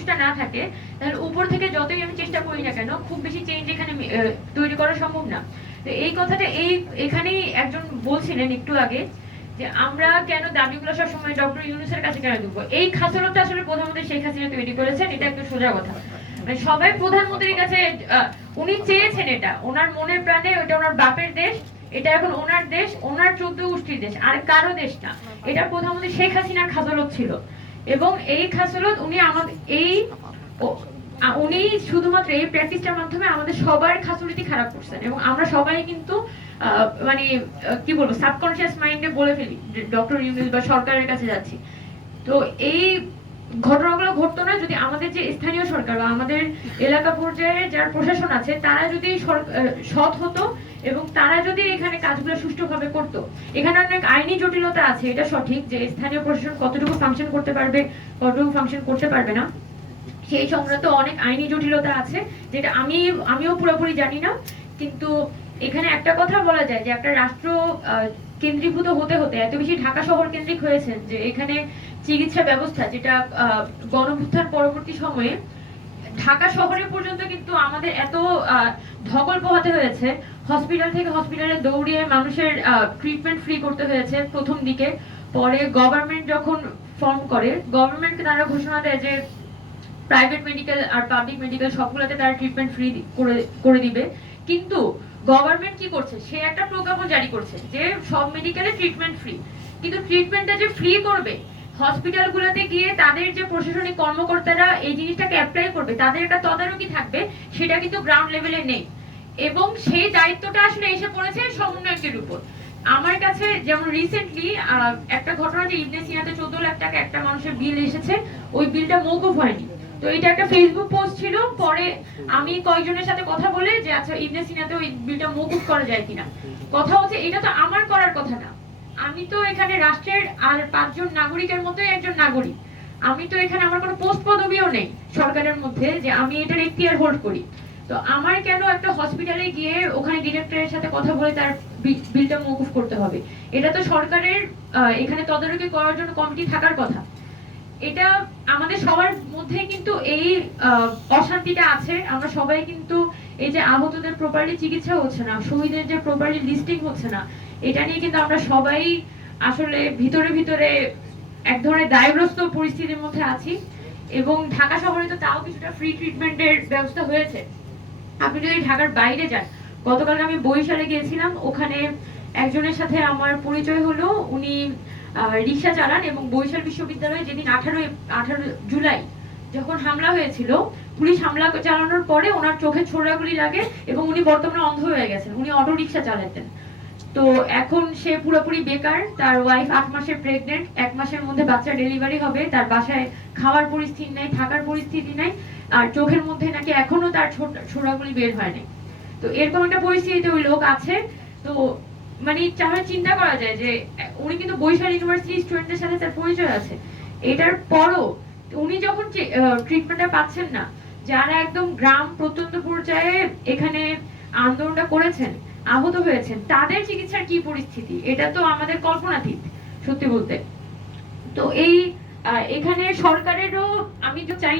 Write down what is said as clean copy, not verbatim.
মানুষটা না থাকে, তাহলে উপর থেকে যতই আমি চেষ্টা করি না কেন খুব বেশি চেঞ্জ এখানে তৈরি করা সম্ভব না। তো এই কথাটা এখানেই একজন বলছিলেন একটু আগে যে আমরা কেন দাবিগুলো সবসময় ডক্টর ইউনূসের কাছে কেন দেবো। এই খাসলতটা আসলে প্রধানমন্ত্রী শেখ হাসিনা তৈরি করেছেন, এটা একটু সোজা কথা। মানে সবাই প্রধানমন্ত্রীর কাছে উনি চেয়েছেন, এটা ওনার মনের প্রাণে, ওটা ওনার বাপের দেশ, এটা এখন ওনার দেশ, ওনার 14 গোষ্ঠীর দেশ, আর কারো দেশ না। এটা প্রধানমন্ত্রী শেখ হাসিনার খাসলত ছিল, এবং এই খাসলত উনি আমাদের উনি শুধুমাত্র এই প্র্যাকটিসটার মাধ্যমে আমাদের সবার খাসলতি খারাপ করছেন। এবং আমরা সবাই কিন্তু মানে কি বলবো, সাবকনশিয়াস মাইন্ডে বলে ফেলি ডক্টর ইউনূস বা সরকারের কাছে যাচ্ছি। তো এই ঘটনাগুলো ঘটতো না যদি আমাদের যে স্থানীয় সরকার বা আমাদের এলাকা পর্যায়ে যারা প্রশাসন আছে তারা যদি সৎ হতো এবং তারা যদি এখানে কাজগুলো সুষ্ঠুভাবে করতো। এখানে অনেক আইনি জটিলতা আছে, এটা সঠিক যে স্থানীয় প্রশাসন কতটুকু ফাংশন করতে পারবে, কতটুকু ফাংশন করতে পারবে না, সেই সংক্রান্ত অনেক আইনি জটিলতা আছে, যেটা আমিও পুরোপুরি জানি না। কিন্তু এখানে একটা কথা বলা যায় যে একটা রাষ্ট্র কেন্দ্রীভূত হতে হতে এত বেশি ঢাকা শহর কেন্দ্রিক হয়েছেন যে এখানে চিকিৎসা ব্যবস্থা, যেটা গণঅভ্যুত্থান পরবর্তী সময়ে ঢাকা শহরে পর্যন্ত কিন্তু আমাদের এত ধকল পোহাতে হয়েছে, হসপিটাল থেকে হসপিটালে দৌড়িয়ে মানুষের ট্রিটমেন্ট ফ্রি করতে হয়েছে প্রথম দিকে। পরে গভর্নমেন্ট যখন ফর্ম করে, গভর্নমেন্টকে তারা ঘোষণা দেয় যে প্রাইভেট মেডিকেল আর পাবলিক মেডিকেল সবগুলোতে তারা ট্রিটমেন্ট ফ্রি করে দিবে। কিন্তু গভর্নমেন্ট কি করছে, সে একটা প্রজ্ঞাপন জারি করছে যে সব মেডিকেলে ট্রিটমেন্ট ফ্রি, কিন্তু ট্রিটমেন্টটা যে ফ্রি করবে, হসপিটালগুলোতে গিয়ে তাদের যে প্রশাসনিক কর্মকর্তারা এই জিনিসটাকে অ্যাপ্লাই করবে, তাদের একটা তদারকি থাকবে, সেটা কিন্তু গ্রাউন্ড লেভেলে নেই। এবং সেই দায়িত্বটা আসলে এসে পড়েছে সমন্বয়কের উপর। আমার কাছে যেমন রিসেন্টলি একটা ঘটনা, যে ইবনে সিনাতে 14 লাখ টাকা একটা মানুষের বিল এসেছে, ওই বিলটা মওকুফ হয়নি। তো এটা একটা ফেসবুক পোস্ট ছিল, পরে আমি কয়েকজনের সাথে কথা বলে যে আচ্ছা ইবনে সিনাতে ওই বিলটা মওকুফ করা যায় কিনা। কথা হচ্ছে এটা তো আমার করার কথা না, আমি তো এখানে রাষ্ট্রের আর 5 জন নাগরিকের মতোই একজন নাগরিক। আমি তো এখানে আমার কোনো পোস্ট পদবিও নেই সরকারের মধ্যে যে আমি এটার এখতিয়ার হোল্ড করি। তো আমার কেন একটা হসপিটালে গিয়ে ওখানে ডিরেক্টরের সাথে কথা বলে তার বিলটা মওকুফ করতে হবে? এটা তো সরকারের এখানে তদারকি করার জন্য কমিটি থাকার কথা। এটা আমাদের সবার মধ্যে কিন্তু এই অশান্তিটা আছে। আমরা সবাই কিন্তু এই যে আহতদের প্রপারলি চিকিৎসা হচ্ছে না, শহীদের যে প্রপারলি লিস্টিং হচ্ছে না, এটা নিয়ে কিন্তু আমরা সবাই আসলে ভিতরে ভিতরে এক ধরনের দায়গ্রস্ত পরিস্থিতির মধ্যে আছি। এবং ঢাকা শহরে তো তাও কিছুটা ফ্রি ট্রিটমেন্টের ব্যবস্থা হয়েছে। আপনি যদি ঢাকার বাইরে যান, গতকাল আমি বরিশালে গিয়েছিলাম, ওখানে একজনের সাথে আমার পরিচয় হলো, উনি রিক্সা চালান এবং বরিশাল বিশ্ববিদ্যালয়ে যেদিন 18 জুলাই যখন হামলা হয়েছিল, পুলিশ হামলা চালানোর পরে ওনার চোখে ছোড়াগুলি লাগে এবং উনি বর্তমানে অন্ধ হয়ে গেছেন। উনি অটো রিক্সা চালাতেন। তো এখন সে পুরোপুরি বেকার, তার ওয়াইফ 8 মাসের প্রেগনেন্ট, 1 মাসের মধ্যে বাচ্চা ডেলিভারি হবে, তার বাসায় খাওয়ার পরিস্থিতি নাই, থাকার পরিস্থিতি নাই, আর চোখের মধ্যে নাকি এখনো তার ছোড়াগুলি বের হয় নাই। তো এরকম একটা পরিস্থিতিতে ওই লোক আছে। তো মানে তাহলে চিন্তা করা যায় যে উনি কিন্তু বরিশাল ইউনিভার্সিটি স্টুডেন্টদের সাথে তার পরিচয় আছে। এটার পরও উনি যখন ট্রিটমেন্টটা পাচ্ছেন না, যারা একদম গ্রাম প্রত্যন্ত পর্যায়ে এখানে আন্দোলনটা করেছেন, আহত হয়েছেন, তাদের চিকিৎসার কি পরিস্থিতি, এটা তো আমাদের কল্পনাতীত সত্যি বলতে। তো এই এখানে সরকারেরও আমি তো চাই